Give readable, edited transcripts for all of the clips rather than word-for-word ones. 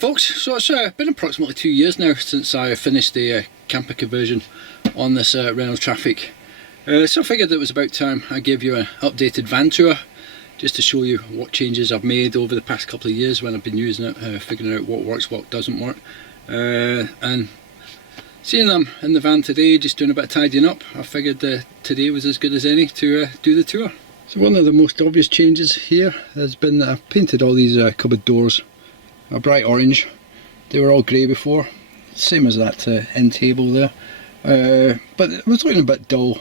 folks, so it's been approximately 2 years now since I finished the camper conversion on this Renault Trafic. So I figured it was about time I gave you an updated van tour just to show you what changes I've made over the past couple of years when I've been using it, figuring out what works, what doesn't work. And seeing them in the van today, just doing a bit of tidying up, I figured today was as good as any to do the tour. So one of the most obvious changes here has been that I've painted all these cupboard doors a bright orange. They were all grey before, same as that end table there, but it was looking a bit dull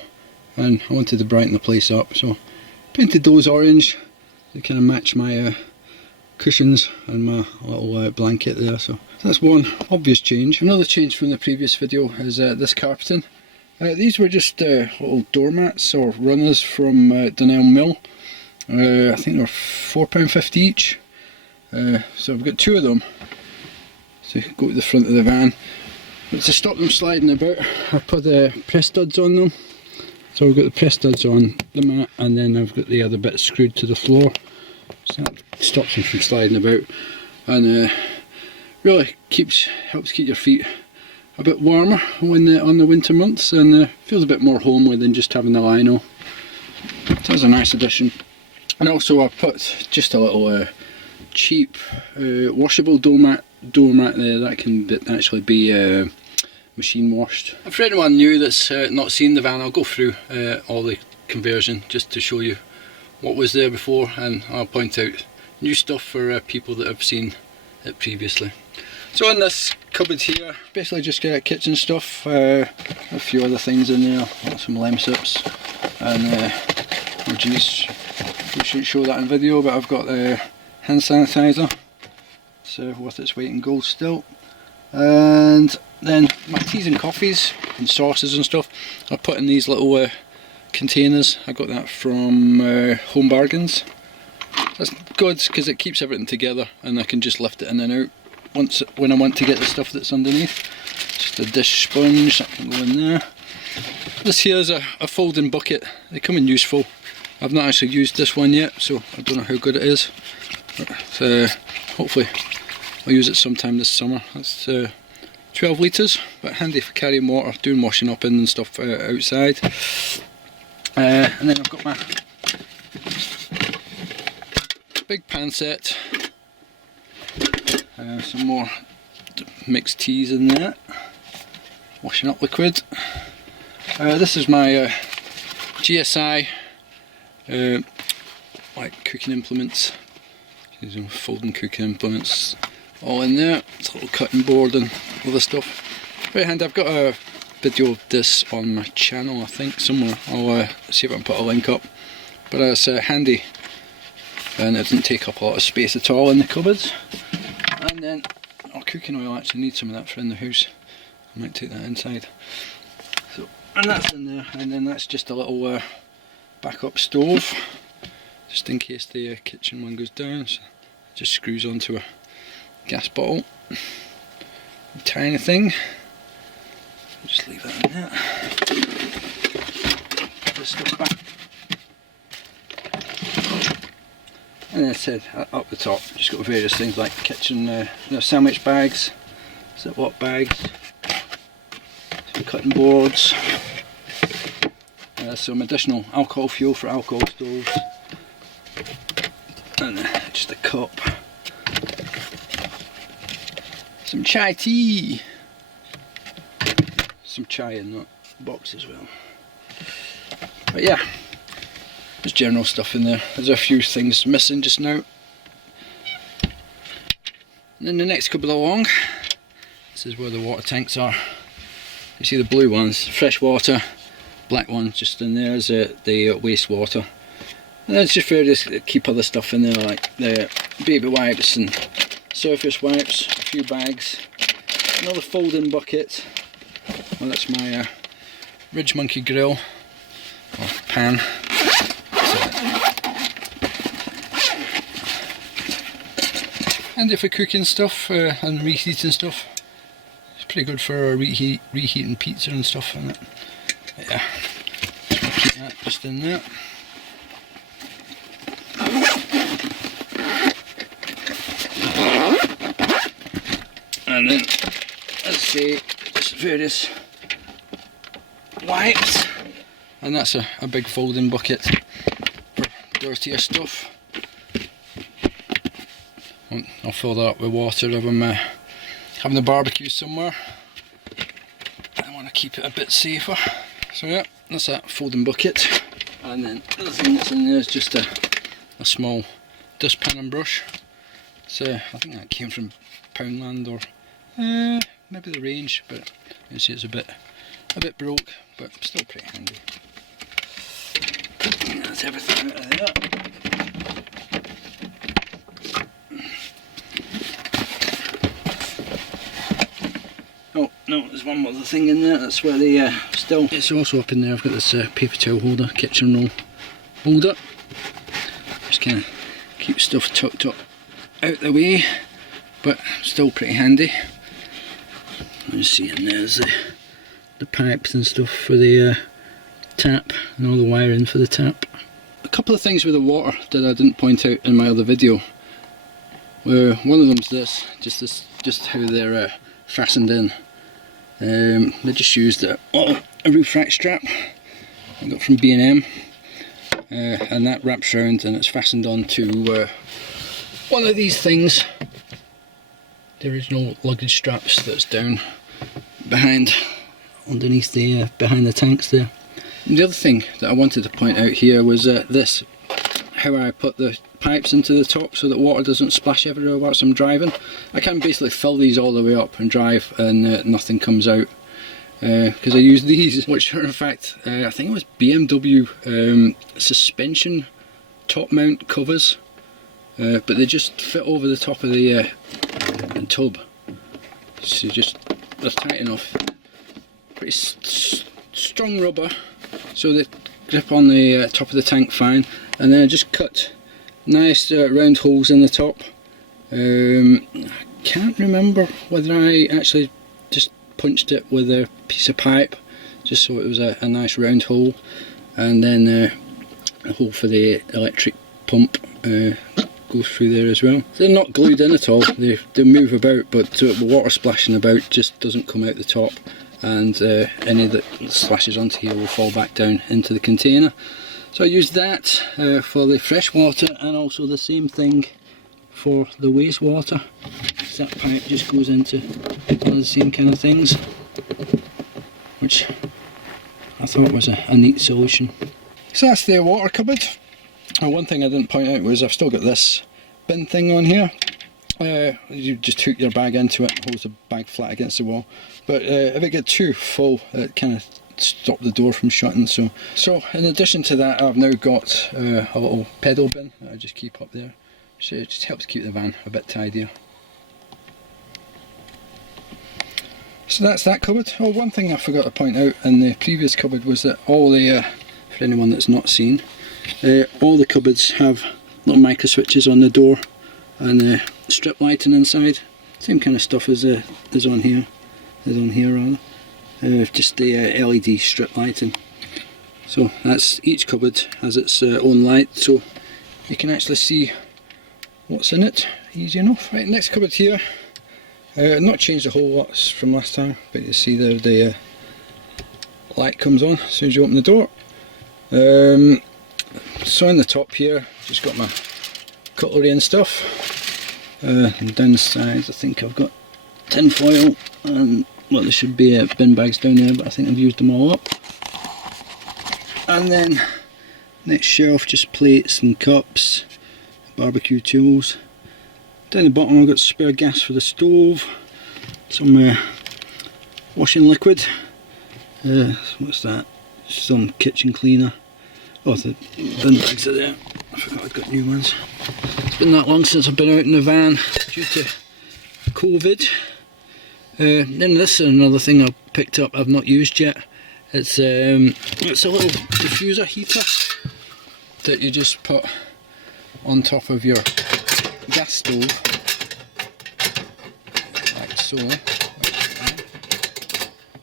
and I wanted to brighten the place up, so painted those orange to kind of match my cushions and my little blanket there. So that's one obvious change. Another change from the previous video is this carpeting. These were just little doormats or runners from Dunelm Mill. I think they were £4.50 each. So I've got two of them to go to the front of the van, but to stop them sliding about I put press studs on them. So I've got the press studs on the mat and then I've got the other bit screwed to the floor, so that stops them from sliding about and really helps keep your feet a bit warmer when on the winter months, and feels a bit more homely than just having the lino. So that's a nice addition. And also I put just a little cheap washable doormat there that can actually be machine washed. And for anyone new that's not seen the van, I'll go through all the conversion just to show you what was there before, and I'll point out new stuff for people that have seen it previously. So in this cupboard here, basically just get kitchen stuff, a few other things in there, like some lemsips, and oh geez, we shouldn't show that in video, but I've got hand sanitizer, it's worth its weight in gold still. And then my teas and coffees and sauces and stuff I put in these little containers. I got that from Home Bargains. That's good because it keeps everything together and I can just lift it in and out when I want to get the stuff that's underneath. Just a dish sponge that can go in there. This here is a folding bucket. They come in useful. I've not actually used this one yet, so I don't know how good it is. But, hopefully I'll use it sometime this summer. That's 12 litres, but handy for carrying water, doing washing up in and stuff outside. And then I've got my big pan set, some more mixed teas in there, washing up liquid. This is my GSI like cooking implements. These are folding cooking implements all in there. It's a little cutting board and other stuff. Very handy. I've got a video of this on my channel, I think, somewhere. I'll see if I can put a link up. But it's handy and it doesn't take up a lot of space at all in the cupboards. And then cooking oil, I actually need some of that for in the house. I might take that inside. So, and that's in there, and then that's just a little backup stove, just in case the kitchen one goes down. So it just screws onto a gas bottle, a tiny thing. Just leave that in there. Put this stuff back. And then I said up the top, just got various things like kitchen sandwich bags, ziploc bags, some cutting boards, some additional alcohol fuel for alcohol stoves, and just a cup, some chai tea, some chai in that box as well. But yeah, there's general stuff in there. There's a few things missing just now. And then the next cupboard along, this is where the water tanks are. You see the blue ones, fresh water, black ones just in there is the wastewater. And then it's just various keep other stuff in there like the baby wipes and surface wipes, a few bags, another folding bucket. Well, that's my Ridge Monkey grill or pan. Handy for cooking stuff and reheating stuff. It's pretty good for reheating pizza and stuff, isn't it? But yeah, keep that just in there. And then, as I say, just various wipes, and that's a big folding bucket for dirtier stuff. I'll fill that up with water if I'm having a barbecue somewhere. I want to keep it a bit safer. So yeah, that's that folding bucket. And then the other thing that's in there is just a small dustpan and brush. So I think that came from Poundland or maybe the Range, but you see it's a bit broke, but still pretty handy. That's everything out of there. Oh no, there's one more thing in there. That's where the still. It's also up in there. I've got this paper towel holder, kitchen roll holder. Just kind of keep stuff tucked up out the way, but still pretty handy. You see in there's the pipes and stuff for the tap and all the wiring for the tap. A couple of things with the water that I didn't point out in my other video. Where one of them's this, just how they're fastened in. They just used a roof rack strap I got from B&M, and that wraps around and it's fastened onto one of these things, the original luggage straps that's down behind, underneath the behind the tanks there. And the other thing that I wanted to point out here was this, how I put the pipes into the top so that water doesn't splash everywhere whilst I'm driving. I can basically fill these all the way up and drive and nothing comes out, because I use these, which are in fact I think it was BMW suspension top mount covers, but they just fit over the top of the tub, so they're tight enough. Pretty strong rubber, so they grip on the top of the tank fine. And then I just cut nice round holes in the top. I can't remember whether I actually just punched it with a piece of pipe, just so it was a nice round hole, and then a hole for the electric pump goes through there as well. They're not glued in at all, they move about, but the water splashing about just doesn't come out the top, and any that splashes onto here will fall back down into the container. So I used that for the fresh water, and also the same thing for the wastewater. So that pipe just goes into one of the same kind of things, which I thought was a neat solution. So that's the water cupboard. And one thing I didn't point out was I've still got this bin thing on here. You just hook your bag into it, hold the bag flat against the wall. But if it gets too full, it kind of stop the door from shutting. So in addition to that, I've now got a little pedal bin that I just keep up there. So it just helps keep the van a bit tidier. So that's that cupboard. Oh, one thing I forgot to point out in the previous cupboard was that all the, for anyone that's not seen, all the cupboards have little micro switches on the door and strip lighting inside. Same kind of stuff as on here, just the LED strip lighting. So that's, each cupboard has its own light, so you can actually see what's in it easy enough. Right, next cupboard here, not changed a whole lot from last time, but you see there the light comes on as soon as you open the door. So in the top here, just got my cutlery and stuff. And down the sides I think I've got tin foil, and well, there should be bin bags down there, but I think I've used them all up. And then next shelf, just plates and cups, barbecue tools. Down the bottom I've got spare gas for the stove, some washing liquid, what's that, some kitchen cleaner. Oh, the bin bags are there, I forgot I've got new ones. It's been that long since I've been out in the van due to COVID. Then this is another thing I picked up I've not used yet. It's a little diffuser heater that you just put on top of your gas stove, like so. It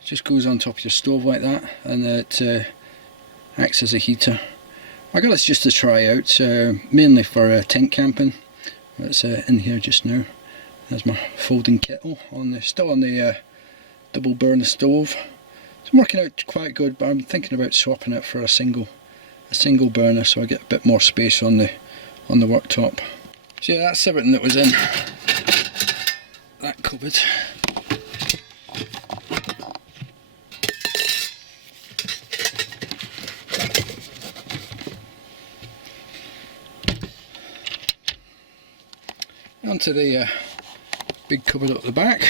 just goes on top of your stove like that, and it acts as a heater. I got this just to try out, mainly for tent camping. It's in here just now. There's my folding kettle still on the double burner stove. It's working out quite good, but I'm thinking about swapping it for a single burner so I get a bit more space on the worktop. So yeah, that's everything that was in that cupboard. Onto the big cupboard up the back.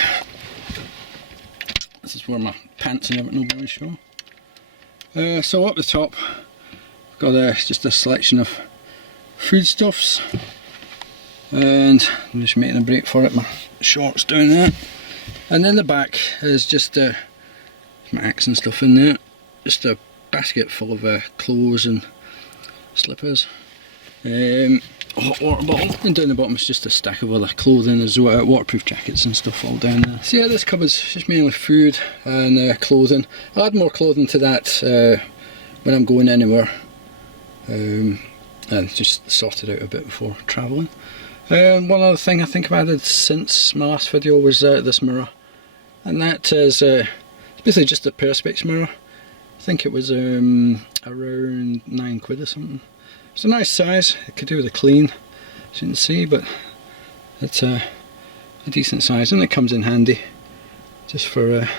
This is where my pants and everything will be shown. So up the top, I've got just a selection of foodstuffs, and I'm just making a break for it. My shorts down there, and then the back is just my axe and stuff in there. Just a basket full of clothes and slippers. A hot water bottle, and down the bottom is just a stack of other clothing as well, waterproof jackets and stuff all down there. So yeah, this cupboard's just mainly food and clothing. I'll add more clothing to that when I'm going anywhere, and just sort it out a bit before travelling. One other thing I think I've added since my last video was this mirror, and that is it's basically just a perspex mirror. I think it was around £9 or something. It's a nice size. It could do with a clean, as you can see, but it's a decent size, and it comes in handy just for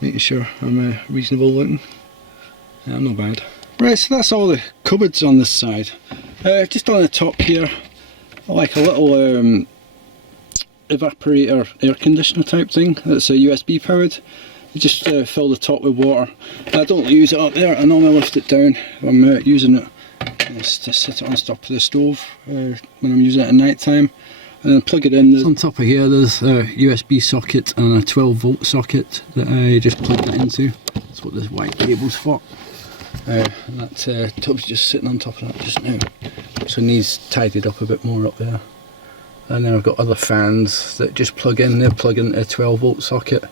making sure I'm reasonable looking. Yeah, I'm not bad. Right, so that's all the cupboards on this side. Just on the top here, I like a little evaporator air conditioner type thing that's USB powered. You just fill the top with water. I don't use it up there, I normally lift it down if I'm using it. Just to sit it on top of the stove when I'm using it at night time, and then plug it in. On top of here there's a USB socket and a 12-volt socket that I just plug that into. That's what this white cable's for. And that tub's just sitting on top of that just now, so it needs tidied up a bit more up there. And then I've got other fans that just plug in. They plug into a 12-volt socket.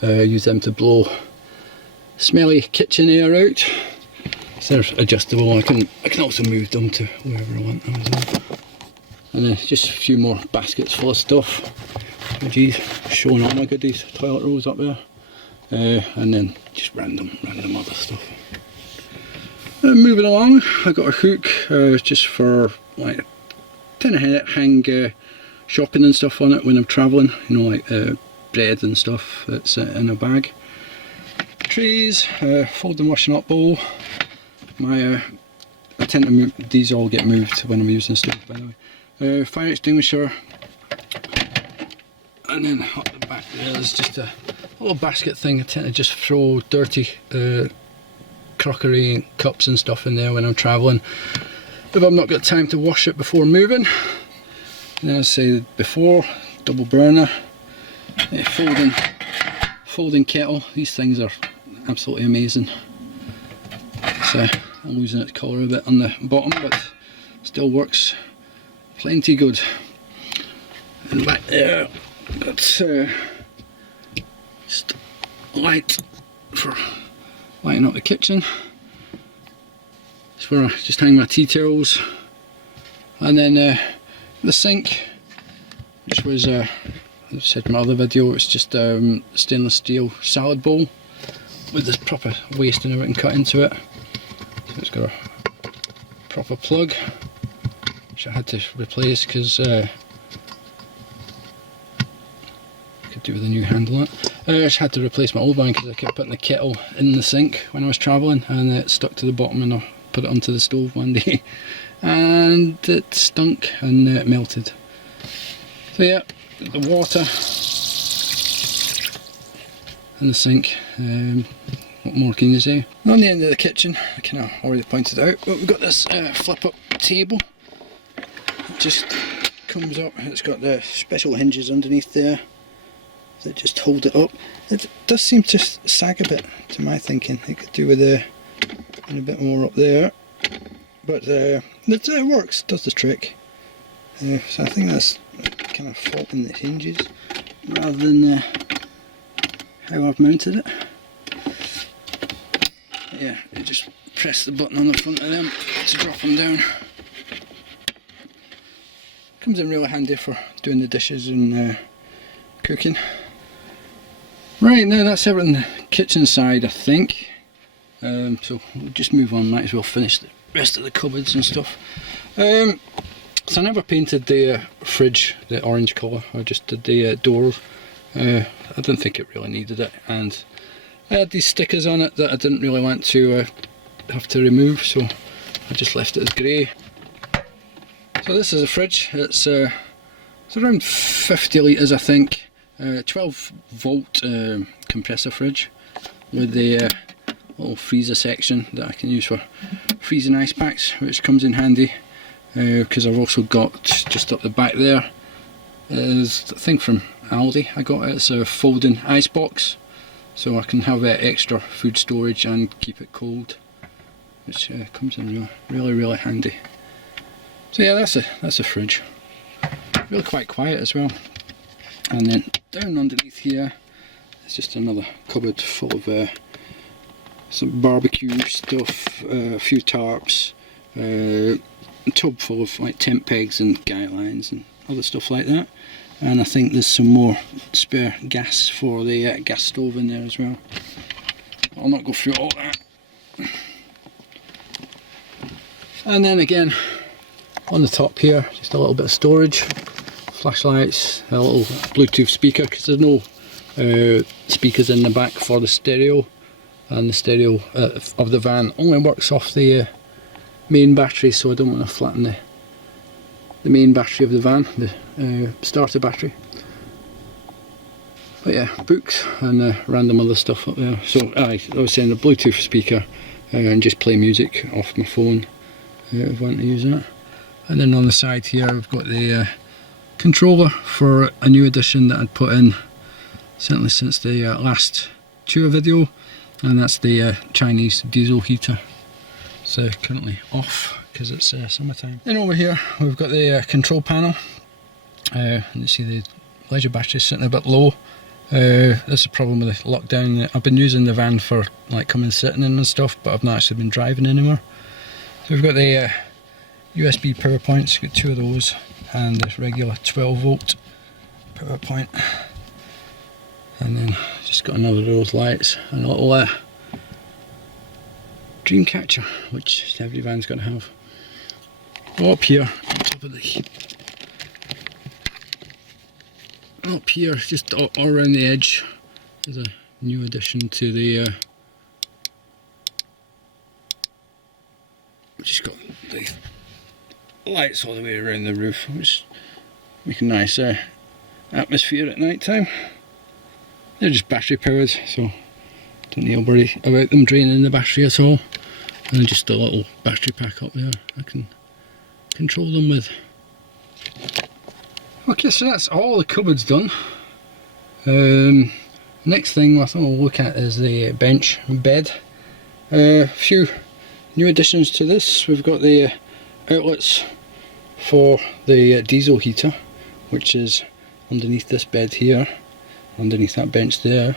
Use them to blow smelly kitchen air out. They're adjustable. I can also move them to wherever I want them as well. And then just a few more baskets full of stuff. Oh geez, showing all my goodies. Toilet rolls up there, and then just random other stuff. Moving along, I got a hook just for like tend to hang shopping and stuff on it when I'm travelling. You know, like bread and stuff that's in a bag. Trays, folding washing up bowl. I tend to move, these all get moved when I'm using the stove, by the way. Fire extinguisher, and then up the back there's just a little basket thing. I tend to just throw dirty crockery and cups and stuff in there when I'm travelling, if I've not got time to wash it before moving. And as I said before, double burner, folding kettle. These things are absolutely amazing. I'm losing its colour a bit on the bottom, but still works plenty good. And back there, got just light for lighting up the kitchen. It's where I just hang my tea towels. And then the sink, which was, as I said in my other video, it's just a stainless steel salad bowl with this proper waste and everything cut into it. It's got a proper plug, which I had to replace because I could do with a new handle on it. I just had to replace my old one because I kept putting the kettle in the sink when I was travelling, and it stuck to the bottom, and I put it onto the stove one day and it stunk and it melted. So yeah, the water and the sink. What more can you say? On the end of the kitchen, I kind of already pointed out, but we've got this flip up table. It just comes up, it's got the special hinges underneath there that just hold it up. It does seem to sag a bit, to my thinking. It could do with a bit more up there, but it works, does the trick. So I think that's kind of fault in the hinges rather than how I've mounted it. Yeah, you just press the button on the front of them to drop them down. comes in really handy for doing the dishes and cooking. Right, now that's everything the kitchen side, I think. So we'll just move on, might as well finish the rest of the cupboards and stuff. So I never painted the fridge the orange colour, I just did the doors. I didn't think it really needed it, and I had these stickers on it that I didn't really want to have to remove, so I just left it as grey. So this is a fridge. It's around 50 litres, I think. 12 volt compressor fridge with the little freezer section that I can use for freezing ice packs, which comes in handy because I've also got just up the back there is a thing from Aldi. I got it. It's a folding ice box, so I can have extra food storage and keep it cold, which comes in really handy. So yeah, that's a fridge. Really quite quiet as well. And then down underneath here is just another cupboard full of some barbecue stuff, a few tarps, a tub full of like tent pegs and guy lines and other stuff like that. And I think there's some more spare gas for the gas stove in there as well. I'll not go through all that. And then again, on the top here, just a little bit of storage, flashlights, a little Bluetooth speaker, because there's no speakers in the back for the stereo, and the stereo of the van only works off the main battery, so I don't want to flatten the main battery of the van, the starter battery. But yeah, books and random other stuff up there. So I was saying the Bluetooth speaker and just play music off my phone if I want to use that. And then on the side here I've got the controller for a new addition that I'd put in certainly since the last tour video, and that's the Chinese diesel heater. It's currently off because it's summertime. Then over here we've got the control panel. And you see the leisure battery sitting a bit low. That's a problem with the lockdown. I've been using the van for like coming sitting in and stuff, but I've not actually been driving anymore. So we've got the USB power points, got two of those, and this regular 12 volt power point. And then just got another of those lights and a little dream catcher, which every van's got to have. Up here, on top of the up here, just all around the edge, is a new addition to the just got the lights all the way around the roof, which make a nice atmosphere at night time. They're just battery powered, so don't need to worry about them draining the battery at all. And just a little battery pack up there I can control them with. Okay, so that's all the cupboards done. Next thing I think we'll look at is the bench and bed. A few new additions to this. We've got the outlets for the diesel heater, which is underneath this bed here, underneath that bench there.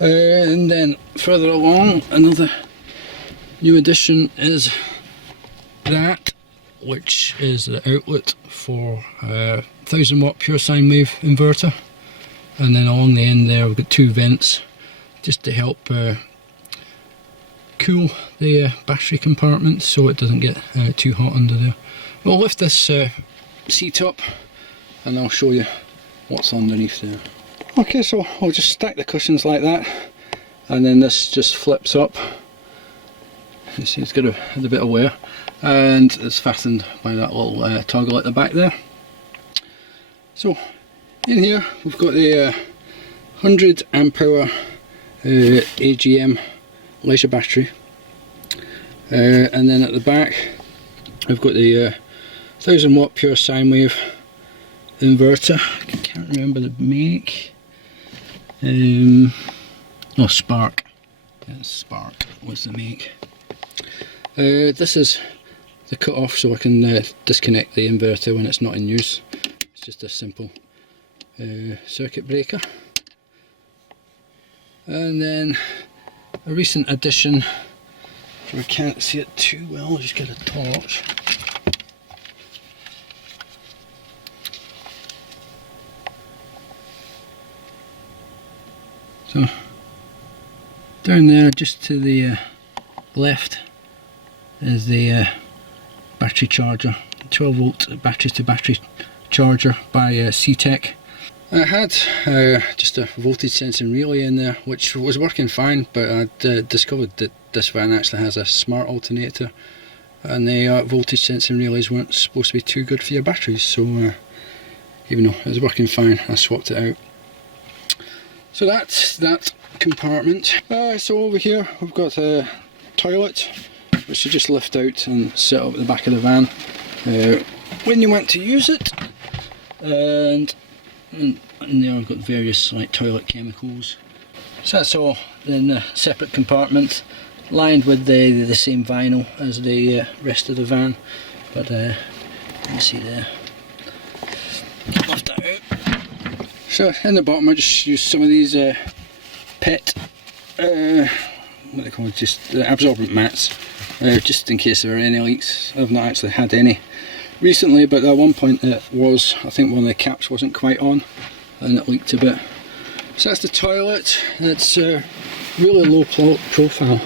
And then further along, another new addition is that, which is the outlet for 1000 watt pure sine wave inverter. And then along the end there we've got two vents just to help cool the battery compartment so it doesn't get too hot under there. We'll lift this seat up and I'll show you what's underneath there. Okay, so I'll just stack the cushions like that, and then this just flips up. You see it's got a bit of wear, and it's fastened by that little toggle at the back there. So in here we've got the 100 amp hour AGM leisure battery, and then at the back I've got the 1000 watt pure sine wave inverter. I can't remember the make. Oh, Spark. Yeah, Spark was the make. This is the cut off so I can disconnect the inverter when it's not in use. It's just a simple circuit breaker. And then a recent addition, if I can't see it too well, I'll just get a torch. So down there just to the left is the battery charger, 12 volt battery to battery charger by C-Tech. I had just a voltage sensing relay in there which was working fine, but I discovered that this van actually has a smart alternator, and the voltage sensing relays weren't supposed to be too good for your batteries, so even though it was working fine, I swapped it out. So that's that compartment. So over here we've got a toilet which you just lift out and set up at the back of the van when you want to use it, and in there I've got various like toilet chemicals. So that's all in a separate compartment, lined with the same vinyl as the rest of the van, but you can see there. Lift that out. So in the bottom I just used some of these PET, what they call it, just absorbent mats, just in case there are any leaks. I've not actually had any recently, but at one point it was, I think one of the caps wasn't quite on and it leaked a bit. So that's the toilet. It's really low profile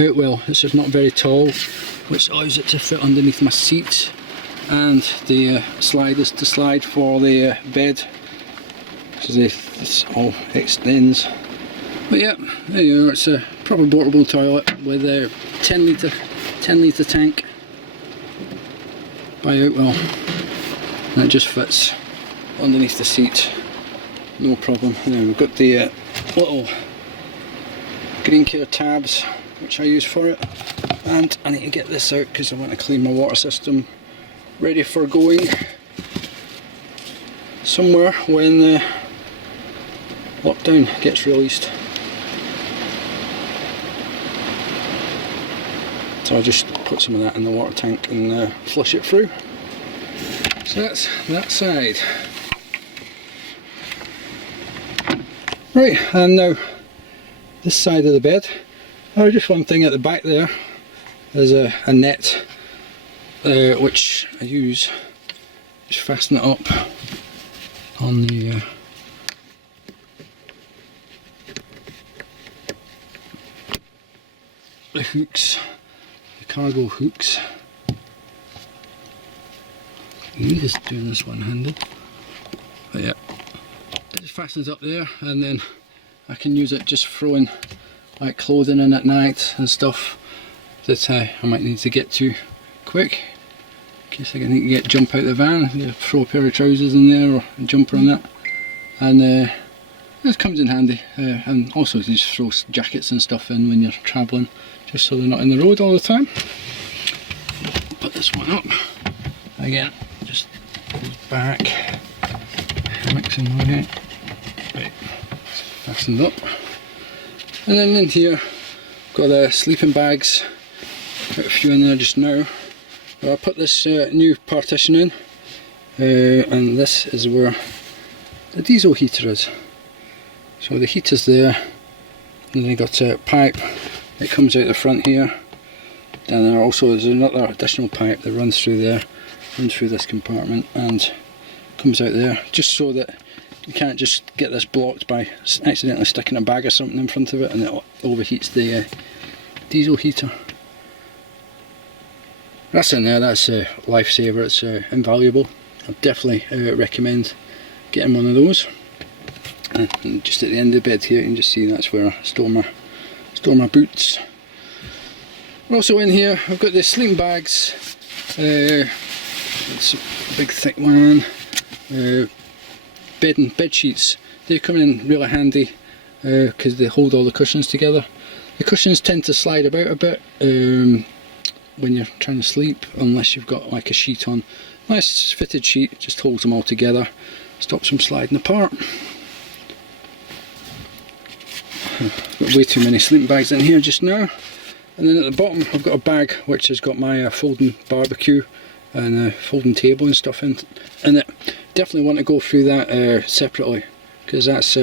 outwell, it's just not very tall, which allows it to fit underneath my seat, and the slide is to slide for the bed, so this all extends. But yeah, there you are, it's a proper portable toilet with a 10 litre tank by Outwell, and it just fits underneath the seat, no problem. And then we've got the little green care tabs which I use for it, and I need to get this out because I want to clean my water system ready for going somewhere when the lockdown gets released. So I'll just put some of that in the water tank and flush it through. So that's that side. Right, and now this side of the bed. Just one thing at the back there is a net which I use, just fasten it up on the hooks, the cargo hooks. Just doing this one-handed, but yeah, it just fastens up there, and then I can use it just throwing like clothing in at night and stuff that I might need to get to quick, in case I need to jump out the van, throw a pair of trousers in there or a jumper and that, and it comes in handy. And also you just throw jackets and stuff in when you're travelling, just so they're not in the road all the time. Put this one up again, just goes back, mixing away, right, fastened up. And then in here, got the sleeping bags, got a few in there just now. I put this new partition in, and this is where the diesel heater is. So the heater's there, and then you got a pipe that comes out the front here. And there also there's another additional pipe that runs through there, runs through this compartment and comes out there, just so that you can't just get this blocked by accidentally sticking a bag or something in front of it and it overheats the diesel heater. That's in there, that's a lifesaver, it's invaluable. I definitely recommend getting one of those. And just at the end of the bed here you can just see that's where I store my boots. Also in here I've got the sleeping bags, it's a big thick one. Bed sheets, they come in really handy because they hold all the cushions together. The cushions tend to slide about a bit when you're trying to sleep, unless you've got like a sheet on. Nice fitted sheet, just holds them all together, stops them sliding apart. Got way too many sleeping bags in here just now. And then at the bottom I've got a bag which has got my folding barbecue and folding table and stuff in it. Definitely want to go through that separately, because that's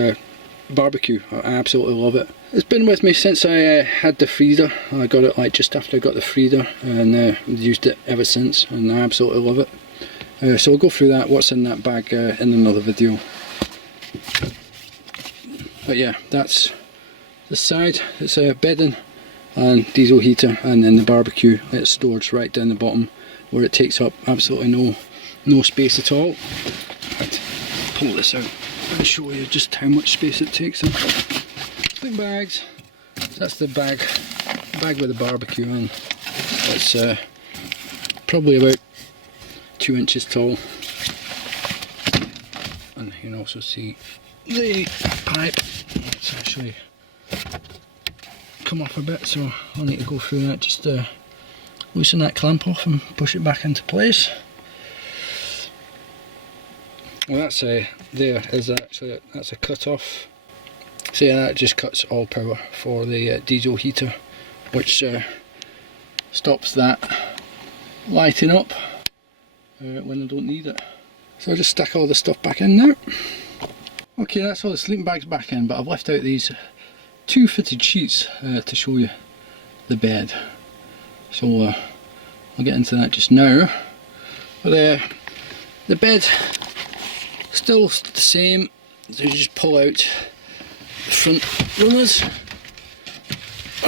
barbecue. I absolutely love it. It's been with me since I had the freezer. I got it like just after I got the freezer, and used it ever since, and I absolutely love it. So we'll go through that, what's in that bag, in another video. But yeah, that's the side. It's a bedding and diesel heater, and then the barbecue, it's stored right down the bottom where it takes up absolutely no space at all. Right, pull this out and show you just how much space it takes up. Sleeping bags. So that's the bag with the barbecue in. It's probably about 2 inches tall, and you can also see the pipe. It's actually come off a bit, so I'll need to go through that, just loosen that clamp off and push it back into place. Well, that's that's a cut off. So yeah, that just cuts all power for the diesel heater, which stops that lighting up when I don't need it. So I'll just stack all the stuff back in now. Okay, that's all the sleeping bags back in, but I've left out these 2 fitted sheets to show you the bed. So I'll get into that just now. But the bed still the same. So you just pull out the front runners.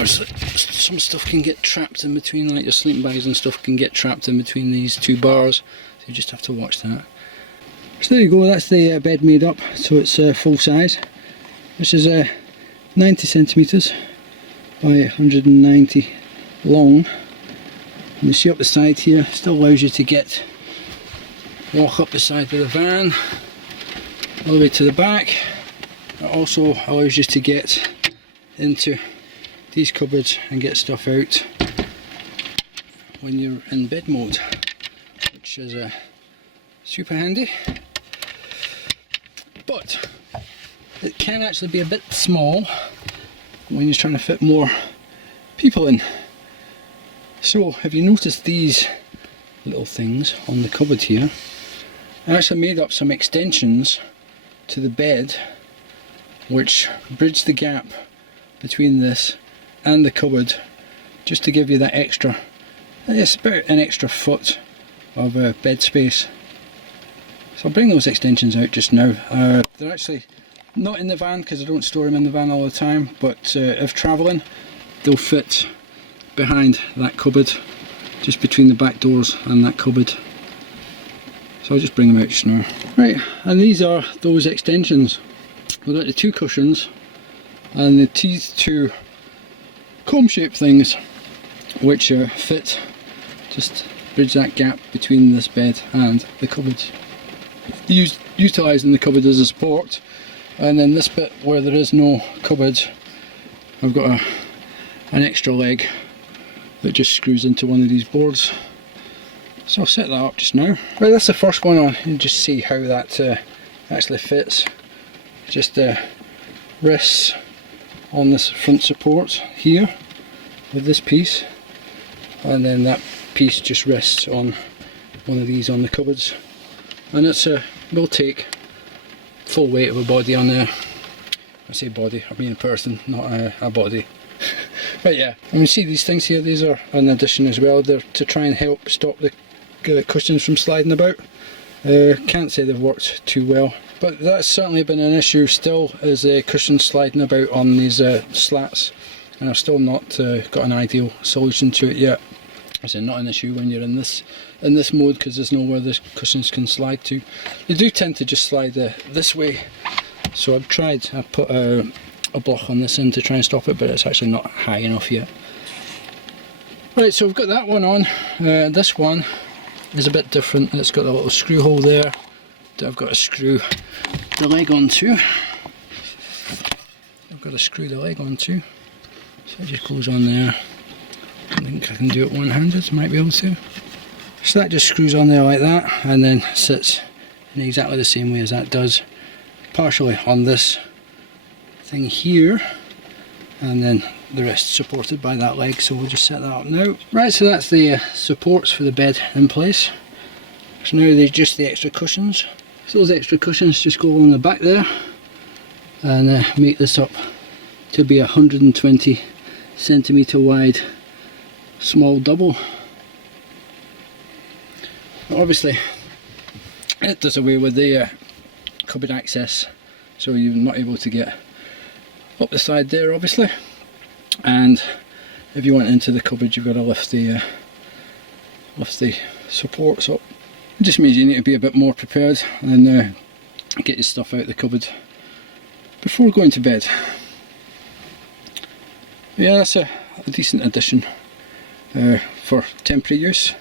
Some stuff can get trapped in between, like your sleeping bags and stuff can get trapped in between these 2 bars, so you just have to watch that. So there you go, that's the bed made up. So it's full size. This is 90 centimeters by 190 long, and you see up the side here, still allows you to walk up the side of the van all the way to the back. It also allows you to get into these cupboards and get stuff out when you're in bed mode, which is super handy. But it can actually be a bit small when you're trying to fit more people in. So have you noticed these little things on the cupboard here? I actually made up some extensions to the bed which bridge the gap between this and the cupboard, just to give you that extra, it's about an extra foot of bed space. So I'll bring those extensions out just now. They're actually not in the van because I don't store them in the van all the time, but if travelling they'll fit behind that cupboard, just between the back doors and that cupboard. So I'll just bring them out just now. Right, and these are those extensions. We've got the 2 cushions and these 2 comb shaped things which fit, just bridge that gap between this bed and the cupboard. Utilising the cupboard as a support, and then this bit where there is no cupboard, I've got an extra leg that just screws into one of these boards. So I'll set that up just now. Right, that's the first one on. You can just see how that actually fits. Just rests on this front support here with this piece, and then that piece just rests on one of these on the cupboards, and it's will take full weight of a body on there. I say body, I mean a person, not a body. But yeah, and you see these things here, these are an addition as well. They're to try and help stop the cushions from sliding about. Can't say they've worked too well, but that's certainly been an issue still, is the cushions sliding about on these slats, and I've still not got an ideal solution to it yet. I say not an issue when you're in this mode, because there's nowhere the cushions can slide to. They do tend to just slide this way, so I've put a block on this end to try and stop it, but it's actually not high enough yet. Right, so I've got that one on. This one is a bit different. It's got a little screw hole there that I've got to screw the leg onto. So it just goes on there. I think I can do it one-handed, might be able to. So that just screws on there like that, and then sits in exactly the same way as that does, partially on this thing here, and then the rest supported by that leg. So we'll just set that up now. Right, so that's the supports for the bed in place. So now there's just the extra cushions. So those extra cushions just go along the back there and make this up to be 120 centimeter wide small double. Obviously it does away with the cupboard access, so you're not able to get up the side there obviously, and if you went into the cupboard you've got to lift the supports up. It just means you need to be a bit more prepared and get your stuff out of the cupboard before going to bed. Yeah, that's a decent addition for temporary use.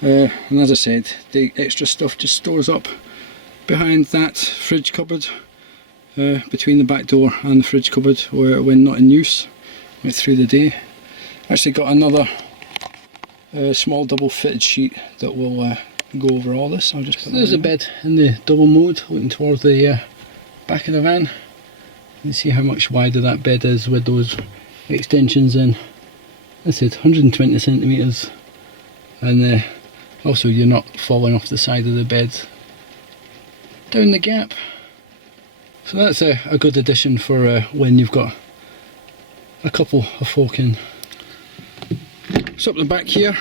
And as I said, the extra stuff just stores up behind that fridge cupboard, between the back door and the fridge cupboard, when not in use, right through the day. Actually got another small double fitted sheet that will go over all this. I'll just put there's a bed in the double mode looking towards the back of the van. You can see how much wider that bed is with those extensions in. I said 120 centimetres, and also you're not falling off the side of the bed down the gap. So that's a good addition for when you've got a couple of folk in. So up the back here,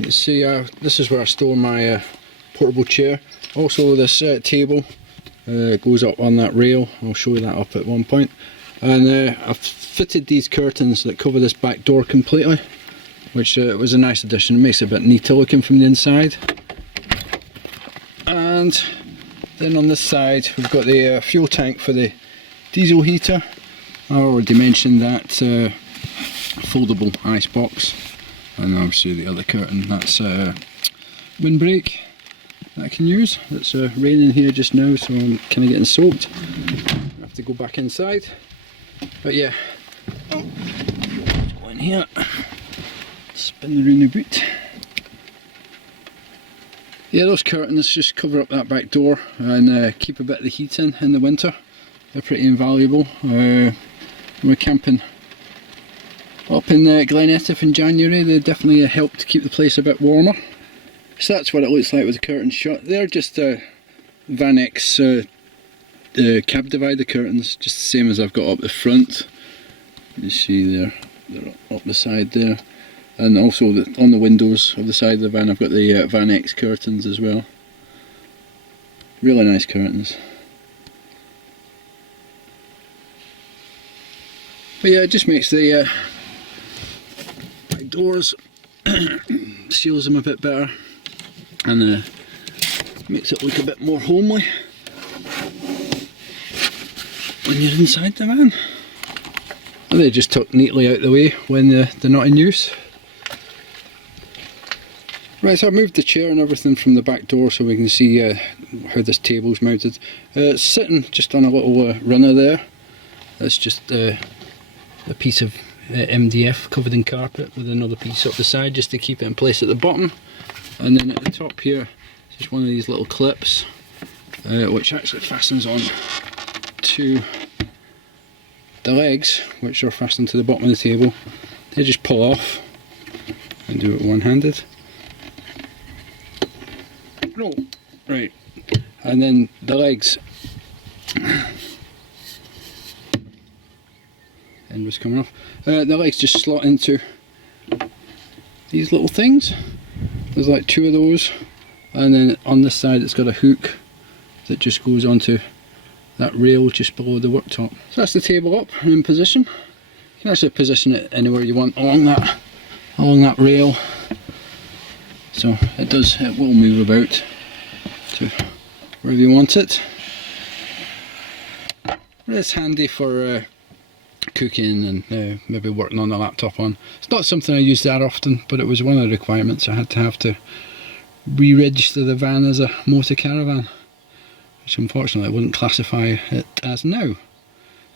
let's see, this is where I store my portable chair. Also this table goes up on that rail. I'll show you that up at one point. And I've fitted these curtains that cover this back door completely, which was a nice addition. It makes it a bit neater looking from the inside. And then on this side we've got the fuel tank for the diesel heater. I already mentioned that foldable ice box, and obviously the other curtain, that's windbreak that I can use. It's raining here just now, so I'm kind of getting soaked. I have to go back inside, but yeah, go in here, spin around the boot. Yeah, those curtains just cover up that back door and keep a bit of the heat in the winter. They're pretty invaluable. We're camping up in Glen Etive in January. They definitely help to keep the place a bit warmer. So that's what it looks like with the curtains shut. They're just Vanex cab divider curtains, just the same as I've got up the front. You see they're up the side there, and also on the windows of the side of the van I've got the Vanex curtains as well. Really nice curtains. But yeah, it just makes the back doors, seals them a bit better, and makes it look a bit more homely when you're inside the van. And they just tuck neatly out the way when they're not in use. Right, so I moved the chair and everything from the back door so we can see how this table's mounted. It's sitting just on a little runner there. That's just a piece of MDF covered in carpet with another piece up the side just to keep it in place at the bottom. And then at the top here, it's just one of these little clips which actually fastens on to the legs, which are fastened to the bottom of the table. They just pull off and do it one-handed. Roll. Right, and then the legs. End was coming off. The legs just slot into these little things. There's like two of those, and then on this side it's got a hook that just goes onto that rail just below the worktop. So that's the table up and in position. You can actually position it anywhere you want along that rail. So it will move about to wherever you want it. But it's handy for cooking and maybe working on the laptop on. It's not something I use that often, but it was one of the requirements. I had to re-register the van as a motor caravan, which unfortunately I wouldn't classify it as now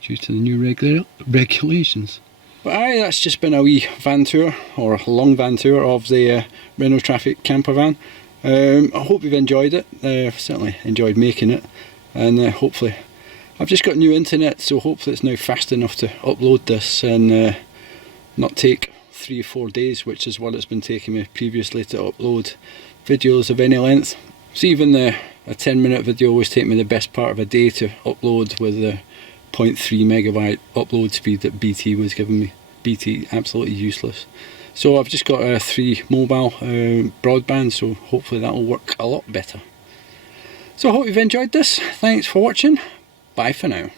due to the new regulations. But aye, that's just been a wee van tour, or a long van tour of the Renault Trafic Campervan. I hope you've enjoyed it. I've certainly enjoyed making it, and hopefully I've just got new internet, so hopefully it's now fast enough to upload this and not take 3 or 4 days, which is what it's been taking me previously to upload videos of any length. So even a 10-minute video always take me the best part of a day to upload with the 0.3 megabyte upload speed that BT was giving me. BT absolutely useless. So I've just got a 3 mobile broadband, so hopefully that will work a lot better. So I hope you've enjoyed this. Thanks for watching. Bye for now.